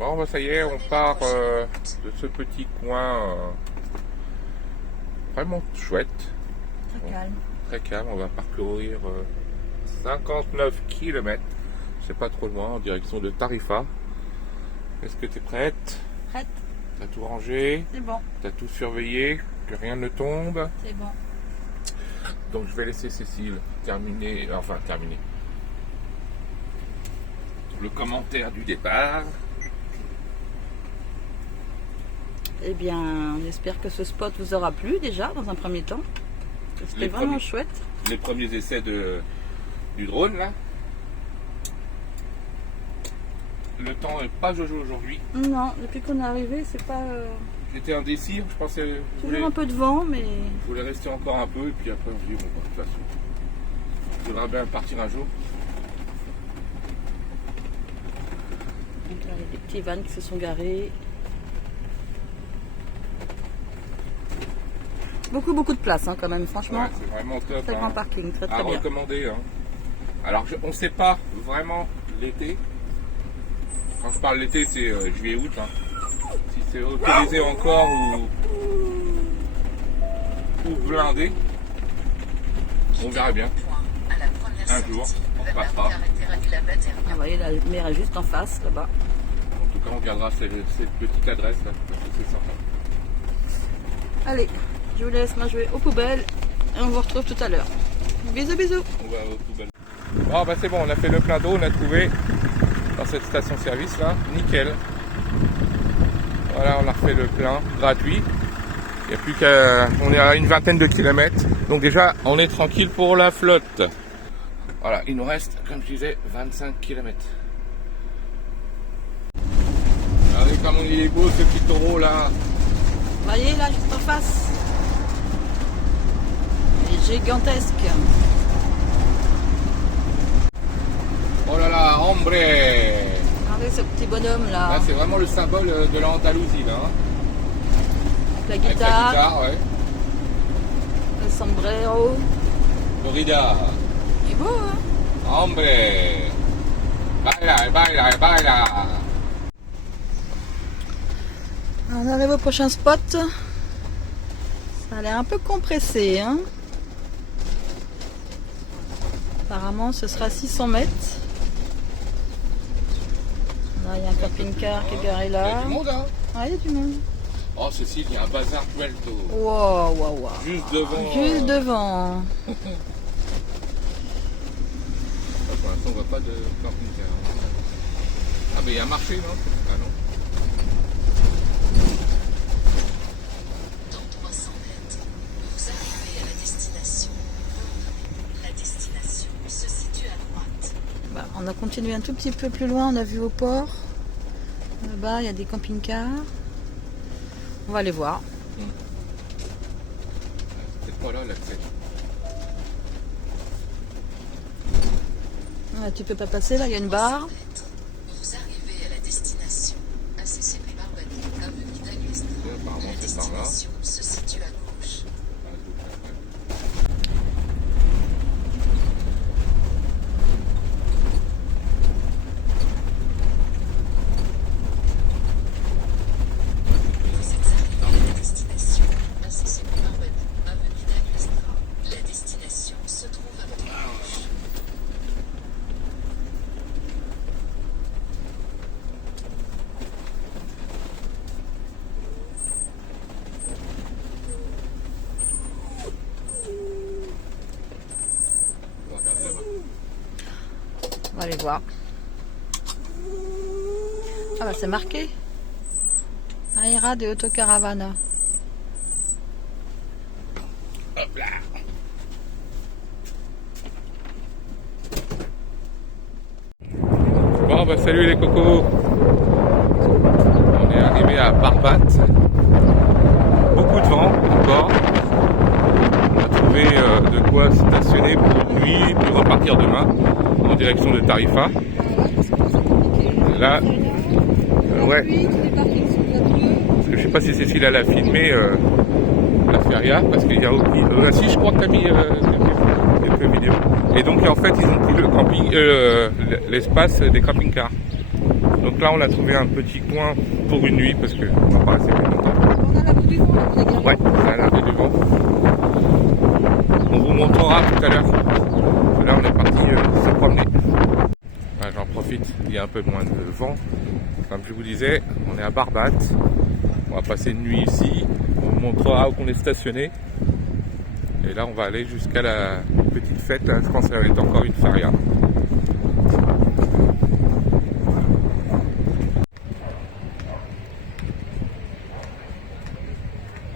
Bon, bah, ça y est, on part de ce petit coin vraiment chouette. Très calme. Très calme, on va parcourir 59 km. C'est pas trop loin, en direction de Tarifa. Est-ce que tu es prête? Prête. T'as tout rangé? C'est bon. T'as tout surveillé? Que rien ne tombe? C'est bon. Donc je vais laisser Cécile terminer le commentaire du départ. Eh bien, on espère que ce spot vous aura plu déjà dans un premier temps. C'était vraiment chouette. Les premiers essais du drone là. Le temps n'est pas jojo aujourd'hui. Non, depuis qu'on est arrivé, c'est pas... J'étais indécis, je pensais... Toujours un peu de vent, mais... Je voulais rester encore un peu et puis après on se dit bon, de toute façon, je devrais bien partir un jour. Donc là, il y a des petits vannes qui se sont garés. Beaucoup de place hein, quand même, franchement. Ouais, c'est vraiment top. Très grand parking, très bien. Recommander. Hein. Alors on ne sait pas vraiment l'été. Quand je parle l'été, c'est juillet-août. Hein. Si c'est autorisé encore ou blindé, on verra bien. Un jour, on passera. Vous voyez, la mer est juste en face, là-bas. En tout cas, on gardera cette petite adresse là, parce que c'est sympa. Allez, je vous laisse, moi je vais aux poubelles et on vous retrouve tout à l'heure. Bisous, bisous. On va aux poubelles. Bon, bah c'est bon, on a fait le plein d'eau, on a trouvé dans cette station-service là, nickel. Voilà, on a refait le plein, gratuit. Il n'y a plus qu'à... On est à une vingtaine de kilomètres. Donc déjà, on est tranquille pour la flotte. Voilà, il nous reste, comme je disais, 25 km. Regardez comme il est beau ce petit taureau là. Vous voyez là, juste en face. Il est gigantesque. Oh là là, hombre. Regardez ce petit bonhomme là. Là, c'est vraiment le symbole de l'Andalousie là. Hein. Avec la guitare. Avec la guitare, ouais. Le sombrero. Corrida. Il est beau, hein? Hombre. Baila, baila, baila. On arrive au prochain spot. Ça a l'air un peu compressé, hein? Apparemment, ce sera 600 mètres. Là, il y a un camping-car qui est garé là. Il y a du monde, hein? Ah, il y a du monde. Oh, Cécile, il y a un bazar Puerto. Wow, wow, wow. Juste devant. Juste devant. Pour l'instant, on voit pas de camping-car. Ah, mais il y a un marché, non? Ah, non. Dans 300 mètres, vous arrivez à la destination. La destination se situe à droite. Bah, on a continué un tout petit peu plus loin, on a vu au port. Là-bas, il y a des camping-cars. On va aller voir. C'est peut-être pas là l'accès. Ah, tu peux pas passer là, il y a une barre. Vous arrivez à la destination. ACCP Barbany, avenue d'Aguestin. Apparemment, La c'est par là. destination se situe à gauche. Vous êtes arrivé à la destination. ACCP Barbany, avenue d'Aguestin. La destination se trouve à votre gauche. On va regarder là-bas. On va aller voir. Ah bah c'est marqué. Aira de Autocaravana. Hop là. Bon bah salut les cocos. On est arrivé à Barbate. Beaucoup de vent encore. On a trouvé de quoi stationner pour une nuit puis repartir demain en direction de Tarifa. Là, ouais. Parce que je sais pas si Cécile elle a filmé la feria parce qu'il y a si je crois que t'as mis quelques vidéos. Et donc en fait ils ont pris le camping, l'espace des camping-cars. Donc là, on a trouvé un petit coin pour une nuit parce qu'on va pas rester plus longtemps. On a l'abri du vent, là, on a gardé. Ouais, c'est à l'abri du vent. On vous montrera tout à l'heure. Là, on est parti se promener. Ouais, j'en profite, il y a un peu moins de vent. Comme je vous disais, on est à Barbate. On va passer une nuit ici. On vous montrera où on est stationné. Et là, on va aller jusqu'à la petite fête. Je pense que ça va être encore une faria.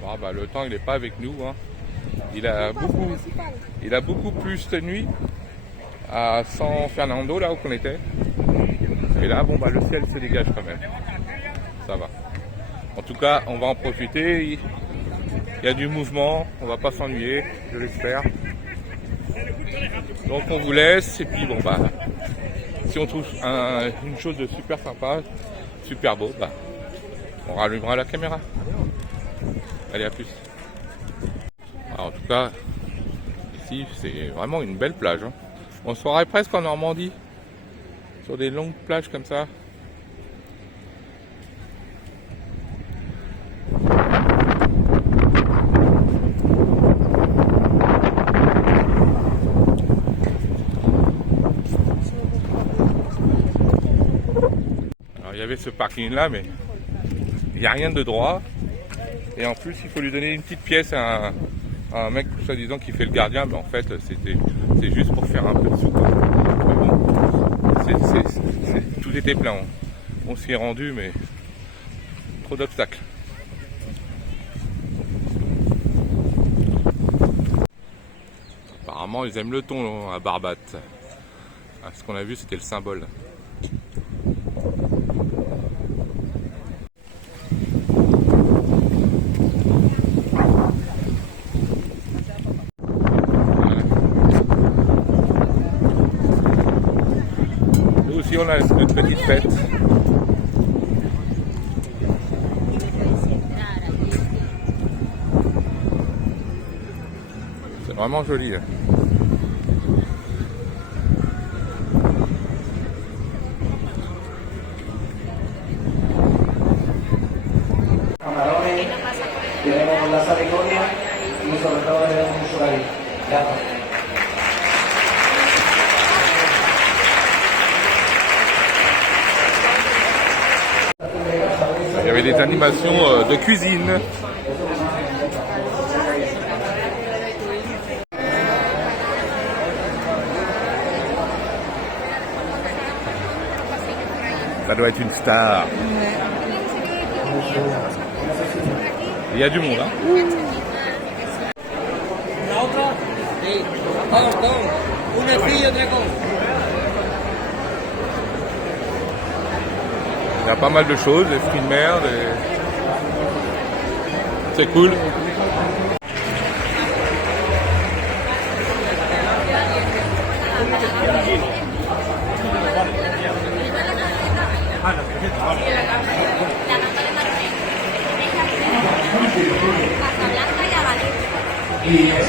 Bon, bah, le temps, il n'est pas avec nous. Hein. Il a beaucoup plu cette nuit à San Fernando, là où on était. Et là, bon, bah, le ciel se dégage quand même. Ça va. En tout cas, on va en profiter. Il y a du mouvement, on va pas s'ennuyer, je l'espère. Donc on vous laisse et puis bon bah si on trouve une chose de super sympa, super beau, bah on rallumera la caméra. Allez, à plus. Alors, en tout cas, ici c'est vraiment une belle plage. Hein. On se croirait presque en Normandie, sur des longues plages comme ça. Il y avait ce parking là, mais il n'y a rien de droit. Et en plus, il faut lui donner une petite pièce à un mec, soi-disant, qui fait le gardien. Mais en fait, c'est juste pour faire un peu de sous. Mais bon, tout était plein. On s'y est rendu, mais trop d'obstacles. Apparemment, ils aiment le thon à Barbate. Ce qu'on a vu, c'était le symbole. On a une petite fête. C'est vraiment joli. Hein. Camarones, tenemos la saliconia y sobre todo tenemos mucho cariño. Il y avait des animations de cuisine. Ça doit être une star. Il y a du monde, hein. Il y a pas mal de choses, des fruits de mer, c'est cool.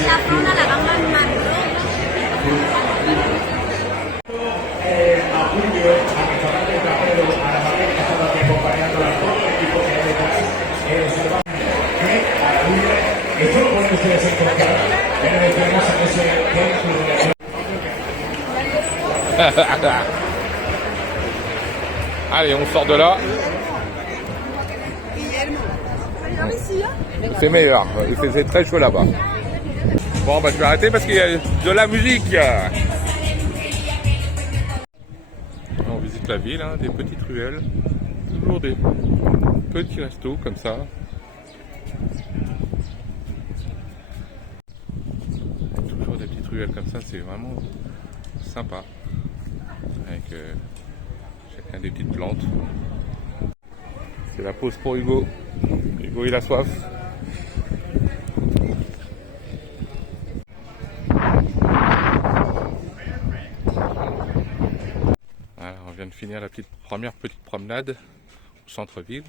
La fauna la gamba en mangrove. Allez, on sort de là. C'est meilleur, il faisait très chaud là-bas. Bon, bah je vais arrêter parce qu'il y a de la musique. On visite la ville, hein, des petites ruelles, toujours des petits restos comme ça. Toujours des petites ruelles comme ça, c'est vraiment sympa. Avec chacun des petites plantes. C'est la pause pour Hugo. Hugo, il a soif. Voilà, on vient de finir la première petite promenade au centre-ville.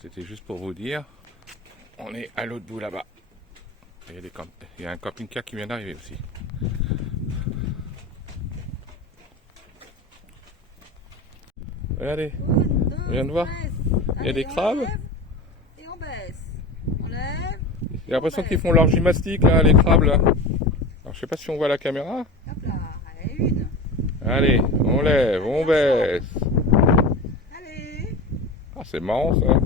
C'était juste pour vous dire. On est à l'autre bout là-bas. Il y a un camping-car qui vient d'arriver aussi. Regardez. On vient de voir. Il y a des crabes. Et on baisse. On lève. J'ai l'impression qu'ils font leur gymnastique là, les crabes là. Alors je sais pas si on voit la caméra. Hop là. Allez, une. Allez, on lève, on baisse. Allez. Ah c'est marrant ça.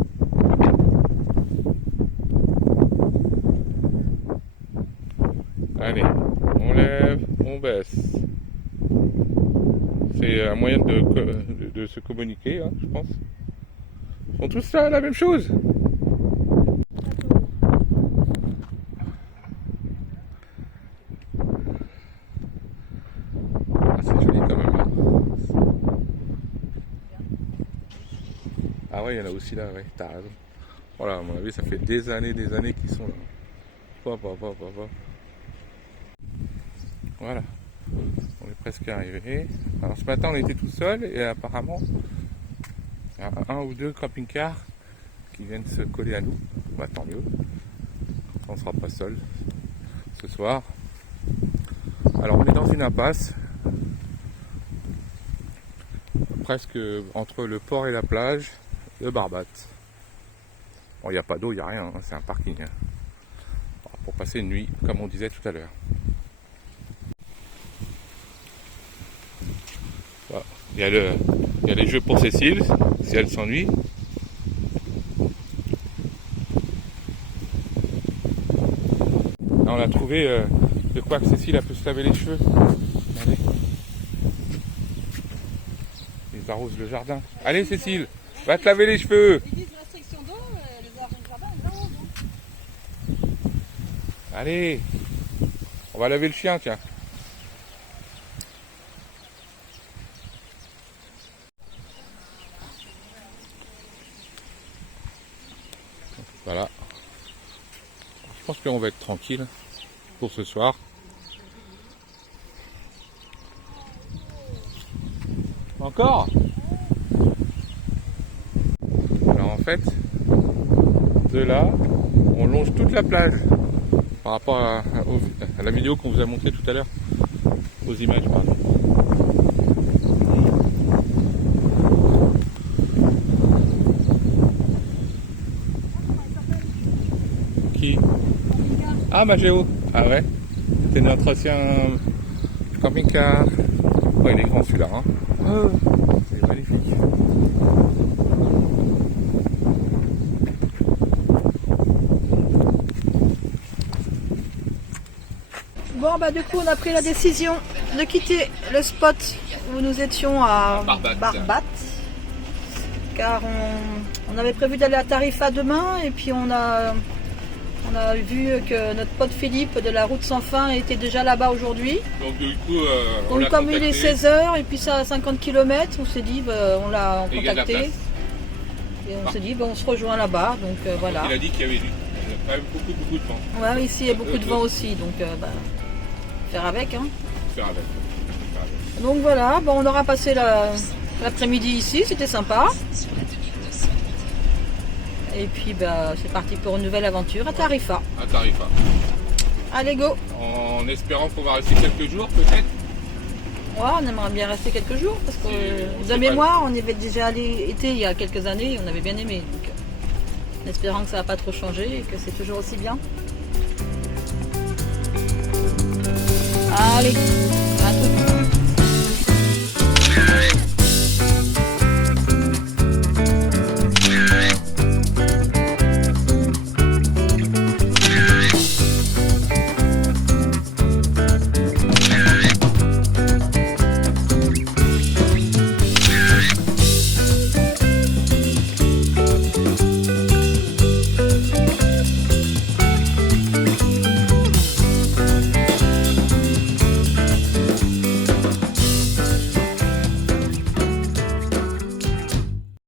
Allez, on lève, on baisse. C'est un moyen de se communiquer, hein, je pense. Ils font tous ça la même chose. Ah, c'est joli quand même. Hein. Ah ouais, il y en a aussi là, ouais, t'as raison. Voilà, à mon avis, ça fait des années qu'ils sont là. Voilà, on est presque arrivé. Alors ce matin on était tout seul et apparemment il y a un ou deux camping-cars qui viennent se coller à nous. Bah tant mieux, on ne sera pas seul ce soir. Alors on est dans une impasse, presque entre le port et la plage de Barbate. Bon, il n'y a pas d'eau, il n'y a rien, hein, c'est un parking. Hein. Pour passer une nuit, comme on disait tout à l'heure. Il y a les jeux pour Cécile, si elle s'ennuie. Là, on a trouvé de quoi que Cécile a pu se laver les cheveux. Regardez. Ils arrosent le jardin. Allez Cécile, va te laver les cheveux. Ils disent restriction d'eau, les arrêts de jardin, non. Allez, on va laver le chien, tiens. Voilà. Je pense qu'on va être tranquille pour ce soir. Encore? Alors en fait, de là, on longe toute la plage par rapport à la vidéo qu'on vous a montrée tout à l'heure. Aux images, pardon. Qui? Ah, Magéo. Ah ouais. C'était notre ancien camping-car. Oh, il est grand celui-là. Hein. Oh, c'est magnifique. Bon, bah du coup, on a pris la décision de quitter le spot où nous étions à Barbate. Car on avait prévu d'aller à Tarifa demain et puis on a vu que notre pote Philippe de la route sans fin était déjà là-bas aujourd'hui. Donc du coup, on Donc l'a comme contacté. il est 16h et puis ça à 50 km, on s'est dit, bah, on l'a Et il y a de la contacté. place. Et on s'est dit, bah, on se rejoint là-bas. Donc voilà. Il a dit qu'il y avait quand même beaucoup de vent. Ouais, ici il y a beaucoup de vent aussi, donc bah, faire avec. Hein. Faire avec. Donc voilà, bon, on aura passé l'après-midi ici, c'était sympa. Et puis bah, c'est parti pour une nouvelle aventure à Tarifa. À Tarifa. Allez go! En espérant qu'on va rester quelques jours peut-être. Ouais, on aimerait bien rester quelques jours parce que on de sait mémoire, on y avait déjà allé été il y a quelques années et on avait bien aimé. Donc, en espérant que ça va pas trop changer et que c'est toujours aussi bien. Allez, à tout.